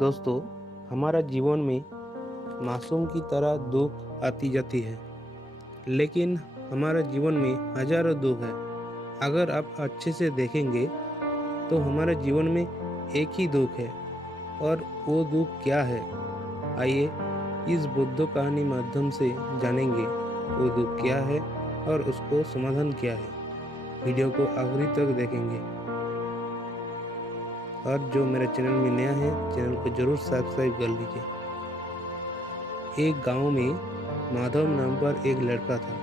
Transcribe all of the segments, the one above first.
दोस्तों, हमारा जीवन में मासूम की तरह दुख आती जाती है, लेकिन हमारा जीवन में हजारों दुख है। अगर आप अच्छे से देखेंगे तो हमारे जीवन में एक ही दुख है, और वो दुख क्या है? आइए इस बुद्ध कहानी माध्यम से जानेंगे वो दुख क्या है और उसको समाधान क्या है। वीडियो को आखिरी तक देखेंगे, और जो मेरे चैनल में नया है चैनल को जरूर सब्सक्राइब कर लीजिए। एक गांव में माधव नाम पर एक लड़का था।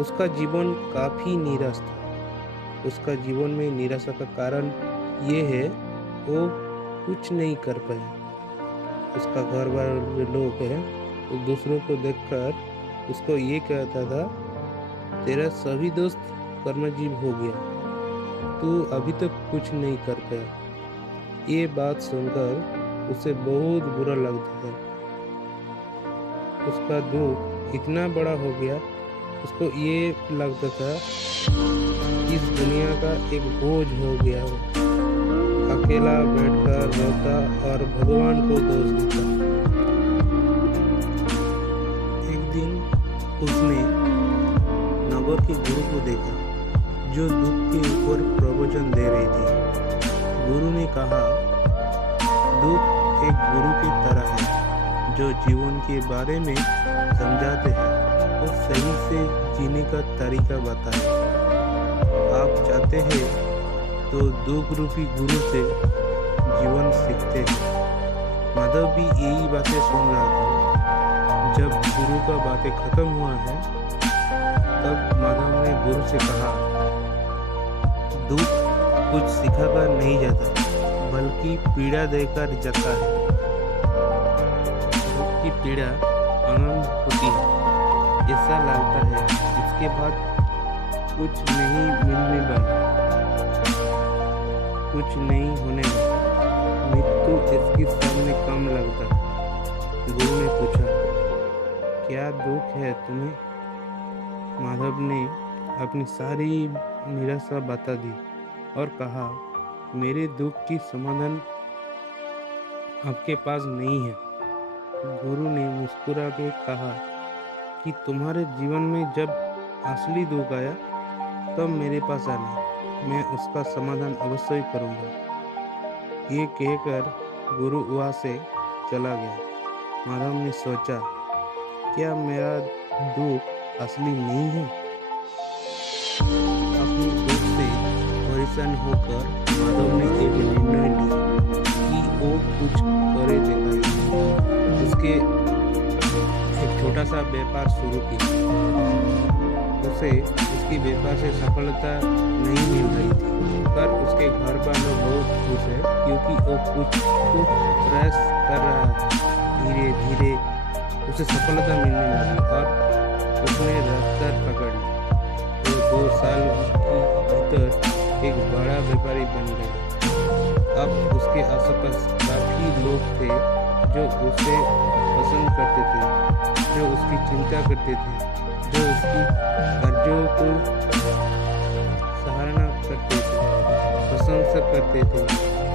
उसका जीवन काफी निराश था। उसका जीवन में निराशा का कारण ये है वो कुछ नहीं कर पाया। उसका घर वाले लोग हैं वो दूसरों को देखकर उसको ये कहता था, तेरा सभी दोस्त कर्मजीव हो गया, तू अभी तक कुछ नहीं कर पाया। ये बात सुनकर उसे बहुत बुरा लगता था। उसका दुख इतना बड़ा हो गया, उसको ये लगता था इस दुनिया का एक बोझ हो गया हो। अकेला बैठकर रोता और भगवान को दोष देता। एक दिन उसने नगर के गुरु को देखा, जो दुख के ऊपर प्रवचन दे रही थी। गुरु ने कहा, दुख एक गुरु की तरह है जो जीवन के बारे में समझाते हैं और सही से जीने का तरीका बताए। आप चाहते हैं तो दुख रूपी गुरु से जीवन सीखते हैं। माधव भी यही बातें सुन रहा था। जब गुरु का बातें खत्म हुआ है, तब माधव ने गुरु से कहा, दुख कुछ सिखाकर नहीं जाता, बल्कि पीड़ा देकर जाता है। दुख की पीड़ा आनंद होती है, ऐसा लगता है इसके बाद कुछ नहीं मिलने वाला, कुछ नहीं होने वाला, मृत्यु इसके सामने कम लगता है। गुरु ने पूछा, क्या दुख है तुम्हें? माधव ने अपनी सारी निराशा बता दी और कहा, मेरे दुख की समाधान आपके पास नहीं है। गुरु ने मुस्कुरा के कहा कि तुम्हारे जीवन में जब असली दुख आया तब मेरे पास आना, मैं उसका समाधान अवश्य ही करूँगा। ये कहकर गुरु वहाँ से चला गया। माधव ने सोचा, क्या मेरा दुख असली नहीं है? अपने दुख से परेशान होकर माधव ने एक निर्णय लिया कि वो कुछ करे देगा। उसके एक छोटा सा व्यापार शुरू किया। उसे उसकी व्यापार से सफलता नहीं मिल रही थी, पर उसके घर वाले बहुत खुश है क्योंकि वो कुछ तो प्रयास कर रहा है। धीरे धीरे उसे सफलता मिलने लगी और उसने रफ्तार पकड़ ली। वो 2 साल के भीतर एक बड़ा व्यापारी बन गया। अब उसके आसपास काफी लोग थे जो उसे पसंद करते थे, जो उसकी चिंता करते थे, जो उसकी कर्जों को सराहना करते थे, प्रशंसा करते थे।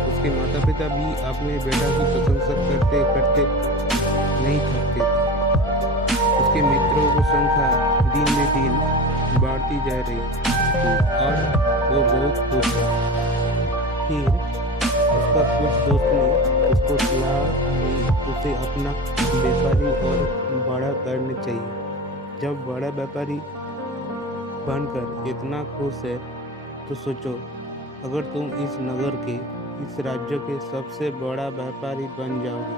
उसके माता पिता भी अपने बेटा की प्रशंसा करते करते नहीं थकते थे। उसके मित्रों की संख्या दिन में दिन बढ़ती जा रही थी और वो बहुत खुश था। फिर उसका कुछ दोस्त ने उसको सलाह दी, उसे अपना व्यापारी और बड़ा करना चाहिए। जब बड़ा व्यापारी बनकर इतना खुश है तो सोचो, अगर तुम इस नगर के, इस राज्य के सबसे बड़ा व्यापारी बन जाओगे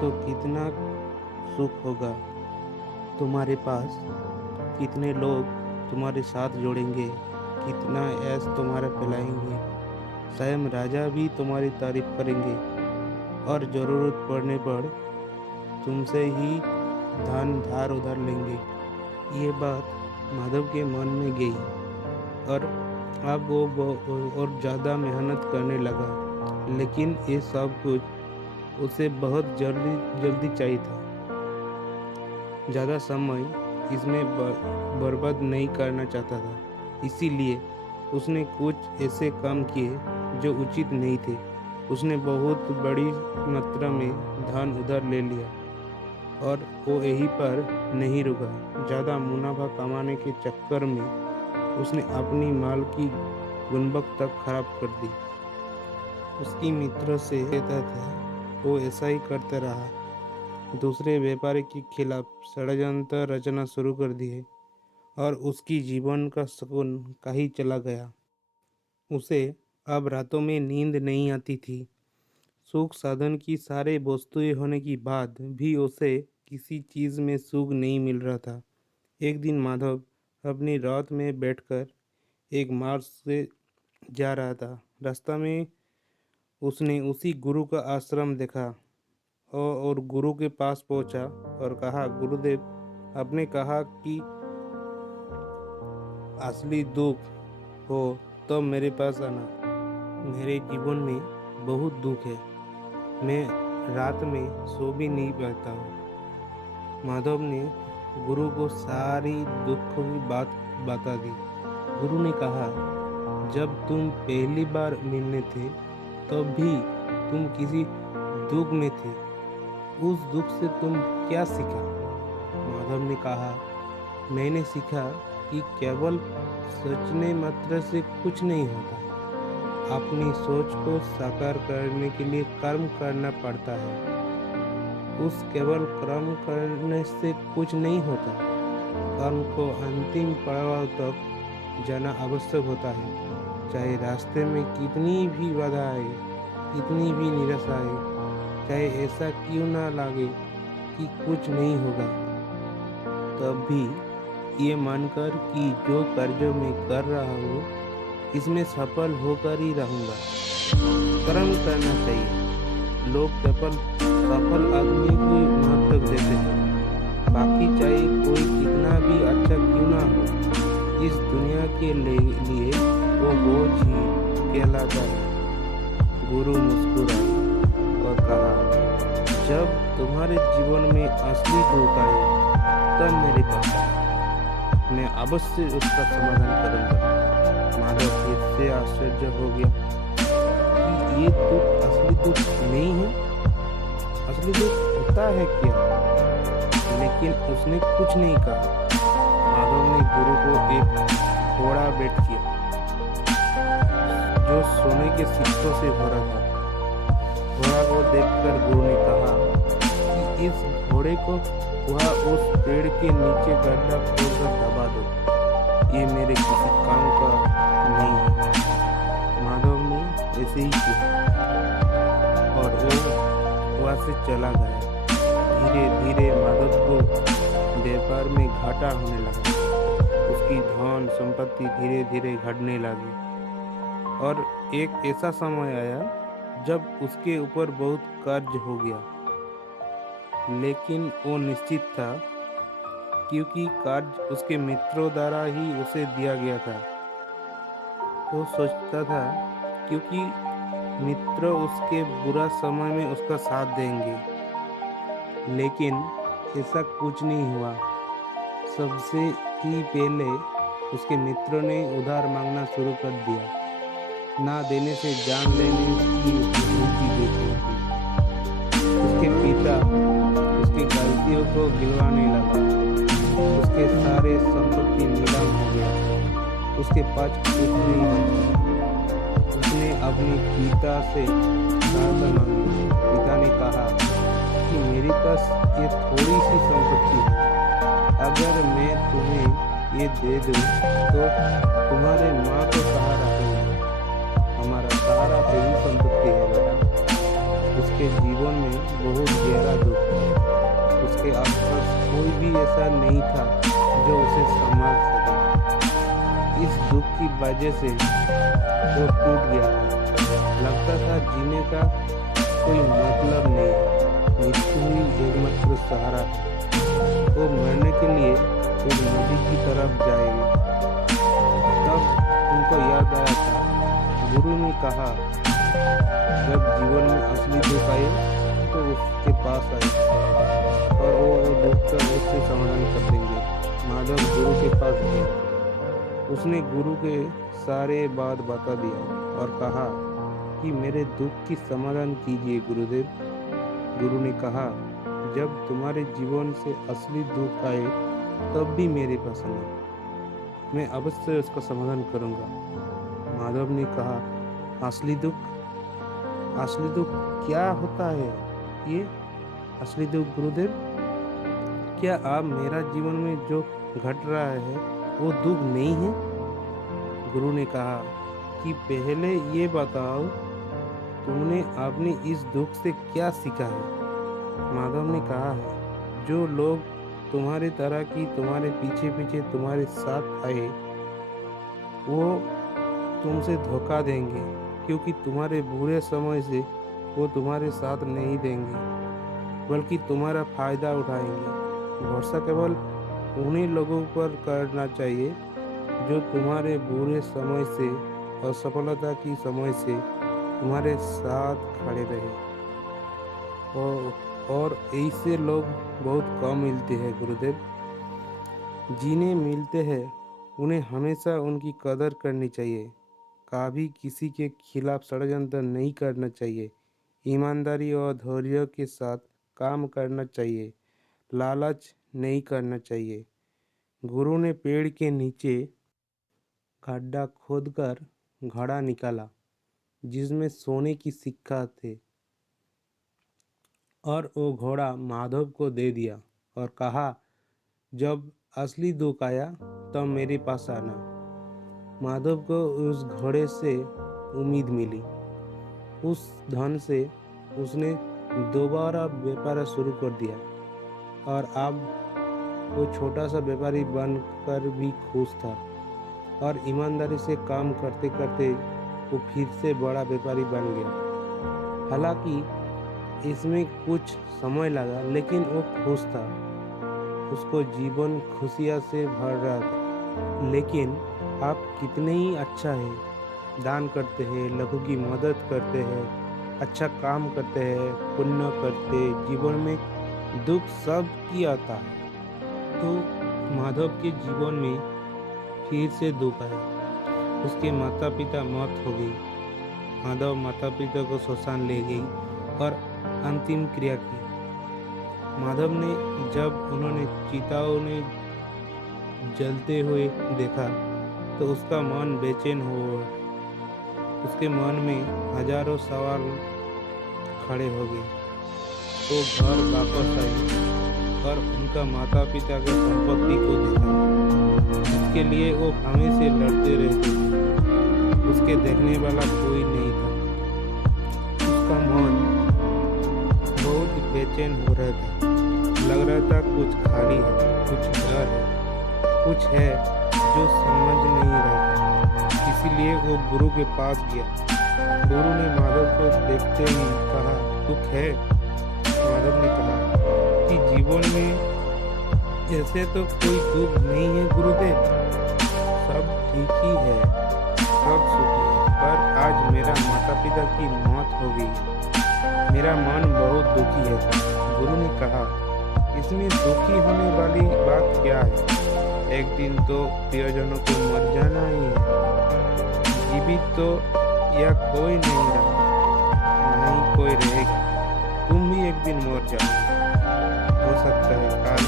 तो कितना सुख होगा। तुम्हारे पास कितने लोग तुम्हारे साथ जोड़ेंगे, कितना ऐश तुम्हारा फैलाएंगे। स्वयं राजा भी तुम्हारी तारीफ करेंगे और जरूरत पड़ने पर तुमसे ही धन धार उधार लेंगे। ये बात माधव के मन में गई और अब वो और ज़्यादा मेहनत करने लगा। लेकिन ये सब कुछ उसे बहुत जल्दी चाहिए था। ज़्यादा समय इसमें बर्बाद नहीं करना चाहता था, इसीलिए उसने कुछ ऐसे काम किए जो उचित नहीं थे। उसने बहुत बड़ी मात्रा में धन उधार ले लिया और वो यहीं पर नहीं रुका। ज़्यादा मुनाफा कमाने के चक्कर में उसने अपनी माल की गुणवत्ता खराब कर दी। उसकी मित्रों से कहता था वो ऐसा ही करता रहा। दूसरे व्यापारी के खिलाफ षड्यंत्र रचना शुरू कर दिए और उसकी जीवन का सुकून कहीं चला गया। उसे अब रातों में नींद नहीं आती थी। सुख साधन की सारे वस्तुएं होने की बाद भी उसे किसी चीज़ में सुख नहीं मिल रहा था। एक दिन माधव अपनी रात में बैठकर एक मार्ग से जा रहा था। रास्ता में उसने उसी गुरु का आश्रम देखा और गुरु के पास पहुंचा और कहा, गुरुदेव, आपने कहा कि असली दुख हो तो मेरे पास आना। मेरे जीवन में बहुत दुख है। मैं रात में सो भी नहीं पाता हूँ। माधव ने गुरु को सारी दुख की बात बता दी। गुरु ने कहा, जब तुम पहली बार मिलने थे तब भी तुम किसी दुख में थे। उस दुख से तुम क्या सीखा? माधव ने कहा, मैंने सीखा कि केवल सोचने मात्र से कुछ नहीं होता। अपनी सोच को साकार करने के लिए कर्म करना पड़ता है। उस केवल कर्म करने से कुछ नहीं होता। कर्म को अंतिम पड़ाव तक जाना आवश्यक होता है। चाहे रास्ते में कितनी भी बाधा आए, कितनी भी निराशा आए, चाहे ऐसा क्यों ना लगे कि कुछ नहीं होगा, तब भी ये मानकर कि जो कार्य मैं कर रहा हूँ इसमें सफल होकर ही रहूँगा। कर्म करना चाहिए। लोग केवल सफल आदमी को महत्व देते हैं। बाकी चाहे कोई कितना भी अच्छा क्यों ना हो, इस दुनिया के लिए वो बोझ ही कहलाता है। गुरु मुस्कुराए और कहा, जब तुम्हारे जीवन में असली दुख आए तब मेरे पास आओ। मैं अवश्य उसका समाधान करूंगा। माधव फिर से आश्चर्य हो गया कि ये दुख असली दुख नहीं है। असली दुख होता है क्या? लेकिन उसने कुछ नहीं कहा। माधव ने गुरु को एक घोड़ा भेंट किया जो सोने के सिक्कों से भरा था। घोड़ा को देखकर गुरु ने कहा कि इस घोड़े को वहाँ उस पेड़ के नीचे गड्ढा खोदकर दबा दो। ये मेरे किसी काम का नहीं है। माधव ने ऐसे ही किया और वो वहाँ से चला गया। धीरे धीरे माधव को व्यापार में घाटा होने लगा। उसकी धन संपत्ति धीरे धीरे घटने लगी और एक ऐसा समय आया जब उसके ऊपर बहुत कर्ज हो गया। लेकिन वो निश्चित था क्योंकि कर्ज उसके मित्रों द्वारा ही उसे दिया गया था। वो सोचता था क्योंकि मित्र उसके बुरा समय में उसका साथ देंगे। लेकिन ऐसा कुछ नहीं हुआ। सबसे ही पहले उसके मित्रों ने उधार मांगना शुरू कर दिया। ना देने से जान लेने की धमकी देती थी। उसके पिता उसकी गलतियों को गिलवाने लगा। उसके सारे संपत्ति नीलाम हो गया। उसके पास कुछ नहीं बचा। उसने अपने पिता से सहायता मांगी। पिता ने कहा कि मेरे पास ये थोड़ी सी संपत्ति है। अगर मैं तुम्हें ये दे दूँ तो तुम्हारे माँ को सहारा होगा। हमारा सहारा यही संपत्ति है बेटा। उसके जीवन में बहुत गहरा दुख था। उसके आसपास कोई भी ऐसा नहीं था जो उसे संभाल सके। इस दुख की वजह से वो टूट गया था। लगता था जीने का कोई मतलब नहीं। मृत्यु ही एकमात्र सहारा है। वो मरने के लिए एक नदी की तरफ जाएगी। तब उनको याद आया था, गुरु ने कहा, जब जीवन में असली दुख आए तो उसके पास आए और वो दुख का उससे समाधान कर देंगे। माधव गुरु के पास गया। उसने गुरु के सारे बात बता दिया और कहा कि मेरे दुख की समाधान कीजिए गुरुदेव। गुरु ने कहा, जब तुम्हारे जीवन से असली दुख आए तब भी मेरे पास आना, मैं अवश्य उसका समाधान करूंगा। माधव ने कहा, असली दुख? असली दुख क्या होता है ये असली दुख गुरुदेव? क्या आप मेरा जीवन में जो घट रहा है वो दुख नहीं है? गुरु ने कहा कि पहले ये बताओ, तुमने अपने इस दुख से क्या सीखा है? माधव ने कहा है, जो लोग तुम्हारी तरह की तुम्हारे पीछे पीछे तुम्हारे साथ आए वो तुमसे धोखा देंगे, क्योंकि तुम्हारे बुरे समय से वो तुम्हारे साथ नहीं देंगे बल्कि तुम्हारा फायदा उठाएंगे। भरोसा केवल उन्हीं लोगों पर करना चाहिए जो तुम्हारे बुरे समय से और सफलता की समय से तुम्हारे साथ खड़े रहे। और ऐसे लोग बहुत कम मिलते हैं गुरुदेव। जिन्हें मिलते हैं उन्हें हमेशा उनकी कदर करनी चाहिए। कभी किसी के खिलाफ षड्यंत्र नहीं करना चाहिए। ईमानदारी और धैर्य के साथ काम करना चाहिए। लालच नहीं करना चाहिए। गुरु ने पेड़ के नीचे गड्ढा खोदकर घड़ा निकाला जिसमें सोने की सिक्का थे और वो घोड़ा माधव को दे दिया और कहा, जब असली दुख आया तब मेरे पास आना। माधव को उस घोड़े से उम्मीद मिली। उस धन से उसने दोबारा व्यापार शुरू कर दिया और अब वो छोटा सा व्यापारी बनकर भी खुश था और ईमानदारी से काम करते करते वो फिर से बड़ा व्यापारी बन गया। हालांकि इसमें कुछ समय लगा, लेकिन वो खुश था। उसको जीवन खुशियाँ से भर रहा था। लेकिन आप कितने ही अच्छा है, दान करते हैं, लोगों की मदद करते हैं, अच्छा काम करते हैं, पुण्य करते, जीवन में दुख सब की आता है। तो माधव के जीवन में फिर से दुख आया। उसके माता पिता मौत हो गई। माधव माता पिता को श्मशान ले गई और अंतिम क्रिया की। माधव ने जब उन्होंने चिताओं ने जलते हुए देखा तो उसका मन बेचैन हो गया। उसके मन में हजारों सवाल खड़े हो गए। तो घर वापस आए और उनका माता पिता के संपत्ति को देखा। उसके लिए वो हमेशा लड़ते रहते थे। उसके देखने वाला कोई नहीं था। उसका मन बहुत बेचैन हो रहा था। लग रहा था कुछ खाली है, कुछ डर है, कुछ है जो समझ नहीं रहा था। इसीलिए वो गुरु के पास गया। गुरु ने माधव को देखते ही कहा, दुख है? माधव ने कहा कि जीवन में ऐसे तो कोई दुख नहीं है गुरुदेव, सब ठीक ही है, सब सुखी है। पर आज मेरा माता पिता की मौत हो गई। मेरा मन बहुत दुखी है। गुरु ने कहा, इसमें दुखी होने वाली बात क्या है? एक दिन तो प्रियजनों को मर जाना ही है। जीवित तो या कोई नहीं रहा, नहीं कोई रहेगा। तुम भी एक दिन मर जाओगे। हो सकता है कल,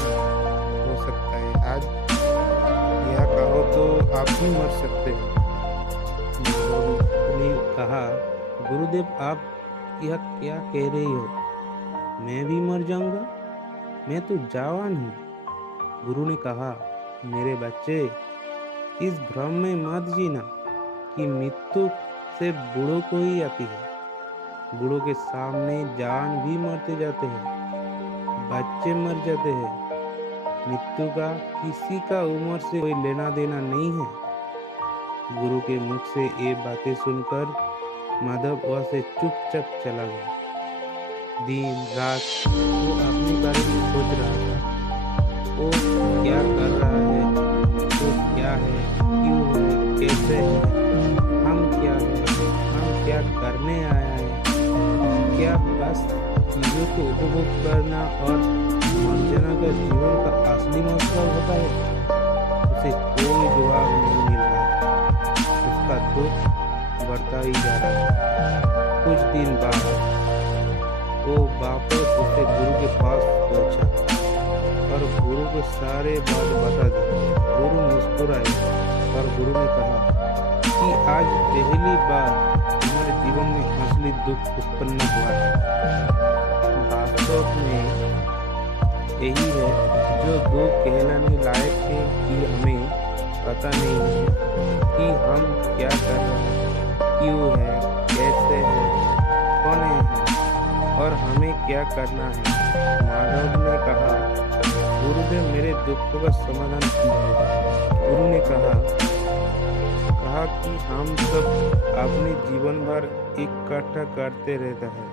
हो सकता है आज, या कहो तो आप भी मर सकते हैं। ने कहा, गुरुदेव आप यह क्या कह रही हो? मैं भी मर जाऊंगा? मैं तो जवान हूँ। गुरु ने कहा, मेरे बच्चे, इस भ्रम में मत जीना कि मृत्यु से बूढ़ों को ही आती है। बूढ़ों के सामने जवान भी मरते जाते हैं, बच्चे मर जाते हैं। मृत्यु का किसी का उम्र से कोई लेना देना नहीं है। गुरु के मुख से ये बातें सुनकर माधव वहाँ से चुपचाप चला गया। दिन रात वो अपने बारे में सोच रहा था। वो क्या कर रहा है, वो क्या है, क्यों है, कैसे है, हम क्या है, हम क्या करने आया है? क्या बस चीज़ों को उपभोग करना और मर्जना का जीवन का असली मतलब होता है? उसे कोई जवाब नहीं मिल रहा। उसका दुख बढ़ता ही जा रहा है। कुछ दिन बाद वो वापस उसके गुरु के पास पहुंचा और गुरु को सारे बात बता दी। गुरु मुस्कुराए और गुरु ने कहा कि आज पहली बार हमारे जीवन में असली दुख उत्पन्न हुआ है। वास्तव में यही है जो दुख कहलाने लायक है कि हमें पता नहीं है कि हम क्या कर रहे हैं, क्यों है, कैसे है, कौन है और हमें क्या करना है। माधव ने कहा, गुरुदेव मेरे दुख का समाधान कीजिए। गुरु ने कहा कि हम सब अपने जीवन भर इकट्ठा करते रहता है।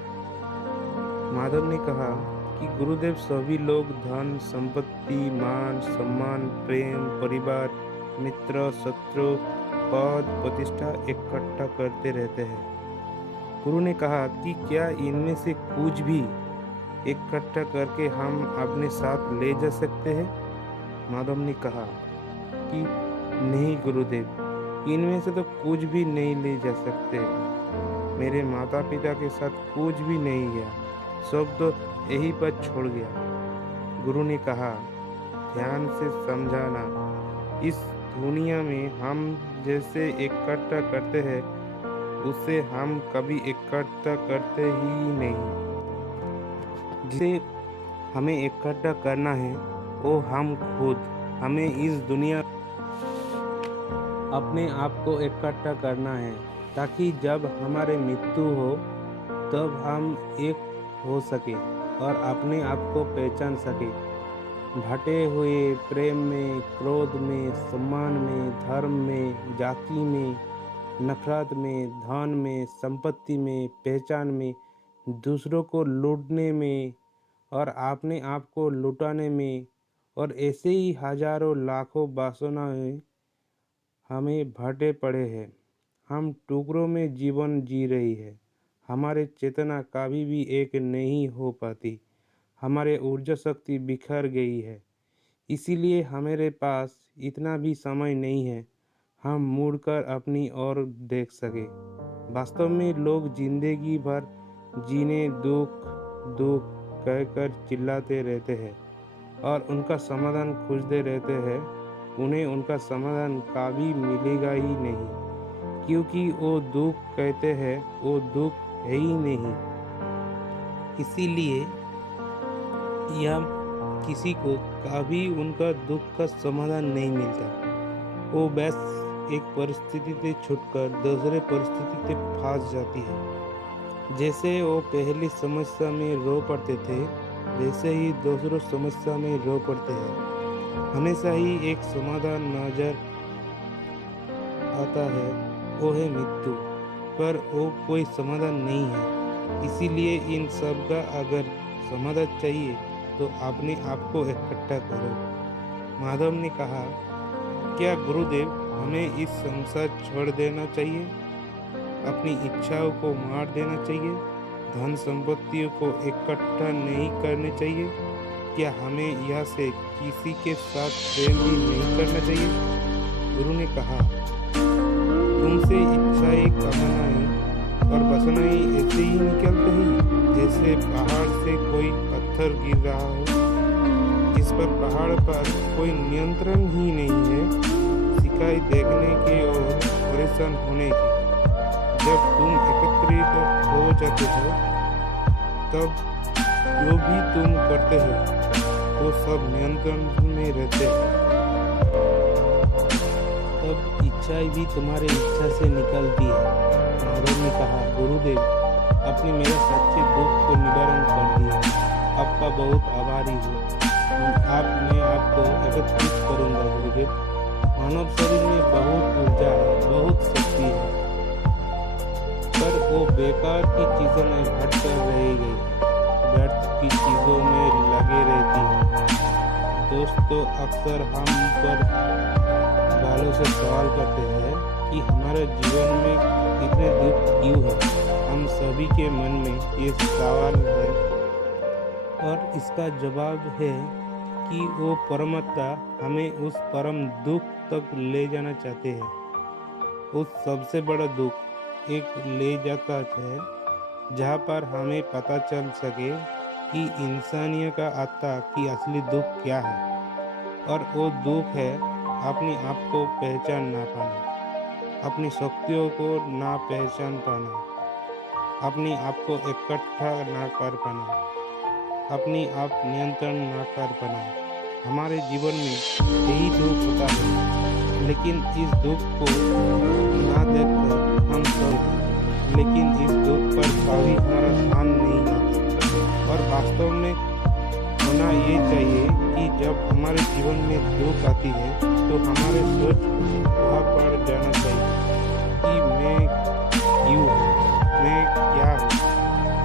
माधव ने कहा कि गुरुदेव सभी लोग धन, संपत्ति, मान, सम्मान, प्रेम, परिवार, मित्र, शत्रु, पद, प्रतिष्ठा इकट्ठा करते रहते हैं। गुरु ने कहा कि क्या इनमें से कुछ भी इकट्ठा करके हम अपने साथ ले जा सकते हैं? माधव ने कहा कि नहीं गुरुदेव, इनमें से तो कुछ भी नहीं ले जा सकते। मेरे माता पिता के साथ कुछ भी नहीं गया, सब तो यही पर छोड़ गया। गुरु ने कहा, ध्यान से समझाना, इस दुनिया में हम जैसे इकट्ठा करते हैं उसे हम कभी इकट्ठा करते ही नहीं। जिसे हमें इकट्ठा करना है वो हम खुद, हमें इस दुनिया अपने आप को इकट्ठा करना है ताकि जब हमारे मृत्यु हो तब हम एक हो सके और अपने आप को पहचान सके। भटे हुए प्रेम में, क्रोध में, सम्मान में, धर्म में, जाति में, नफरत में, धन में, संपत्ति में, पहचान में, दूसरों को लूटने में और अपने आप को लुटाने में और ऐसे ही हजारों लाखों वासनाएं हमें भटे पड़े हैं। हम टुकड़ों में जीवन जी रही है। हमारे चेतना कभी भी एक नहीं हो पाती। हमारे ऊर्जा शक्ति बिखर गई है। इसीलिए हमारे पास इतना भी समय नहीं है हम मुड़कर अपनी ओर देख सके। वास्तव में लोग जिंदगी भर जीने दुख दुख कहकर चिल्लाते रहते हैं और उनका समाधान खोजते रहते हैं। उन्हें उनका समाधान कभी मिलेगा ही नहीं, क्योंकि वो दुख कहते हैं वो दुख है ही नहीं। इसीलिए यह किसी को कभी उनका दुख का समाधान नहीं मिलता। वो बस एक परिस्थिति से छूटकर दूसरे परिस्थिति से फंस जाती है। जैसे वो पहली समस्या में रो पड़ते थे वैसे ही दूसरों समस्या में रो पड़ते हैं। हमेशा ही एक समाधान नजर आता है, वो है मृत्यु, पर वो कोई समाधान नहीं है। इसीलिए इन सब का अगर समाधान चाहिए तो अपने आप को इकट्ठा करो। माधव ने कहा, क्या गुरुदेव हमें इस संसार छोड़ देना चाहिए? अपनी इच्छाओं को मार देना चाहिए? धन संपत्तियों को इकट्ठा नहीं करने चाहिए? क्या हमें यह से किसी के साथ प्रेम भी नहीं करना चाहिए? गुरु ने कहा, तुमसे इच्छाएं कमाना है और बसना ही ऐसे ही निकलते ही जैसे पहाड़ से कोई पत्थर गिर रहा हो, जिस पर पहाड़ पर कोई नियंत्रण ही नहीं है, सिकाई देखने के और परेशान होने की। जब तुम एकत्रित हो जाते हो तब जो भी तुम करते हो वो सब नियंत्रण में रहते हैं। तब इच्छा भी तुम्हारे इच्छा से निकलती है। माधव ने कहा, गुरुदेव आपने मेरा सच्चे दुख को निवारण कर दिया। आपका बहुत आभारी हूँ। मैं आपको एकत्रित करूँगा गुरुदेव। मानव शरीर में बहुत ऊर्जा है, बहुत शक्ति है, पर वो बेकार की चीज़ों में भटकर रह गई है, व्यर्थ की चीज़ों में लगे रहती है। दोस्तों, अक्सर हम पर वालों से सवाल करते हैं कि हमारे जीवन में इतने दुख क्यों है। हम सभी के मन में ये सवाल है और इसका जवाब है कि वो परमात्मा हमें उस परम दुख तक ले जाना चाहते हैं। उस सबसे बड़ा दुख एक ले जाता है जहाँ पर हमें पता चल सके कि इंसानियत का आत्मा की असली दुख क्या है। और वो दुख है अपने आप को पहचान ना पाना, अपनी शक्तियों को ना पहचान पाना, अपने आप को इकट्ठा ना कर पाना, अपनी आप नियंत्रण ना कर पाना। हमारे जीवन में यही दुख होता है, लेकिन इस दुख को ना देखकर हम सब, लेकिन इस दुख पर कभी हमारा ध्यान नहीं जाता। और वास्तव में होना ये चाहिए कि जब हमारे जीवन में दुख आती है तो हमारे सोच वहाँ पर जाना चाहिए कि मैं क्यों हूँ, मैं क्या हूँ।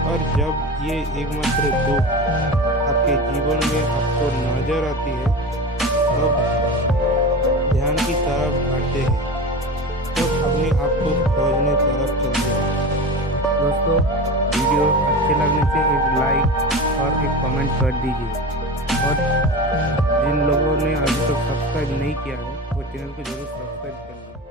और जब ये एकमात्र दुख आपके जीवन में आपको नजर आती है तब ध्यान की तरफ बढ़ते हैं, तो अपने आप को खोजने तरफ चलते हैं। दोस्तों, वीडियो अच्छे लगने से एक लाइक और एक कमेंट कर दीजिए। और जिन लोगों ने अभी तक सब्सक्राइब नहीं किया है वो चैनल को जरूर सब्सक्राइब कर लीजिए।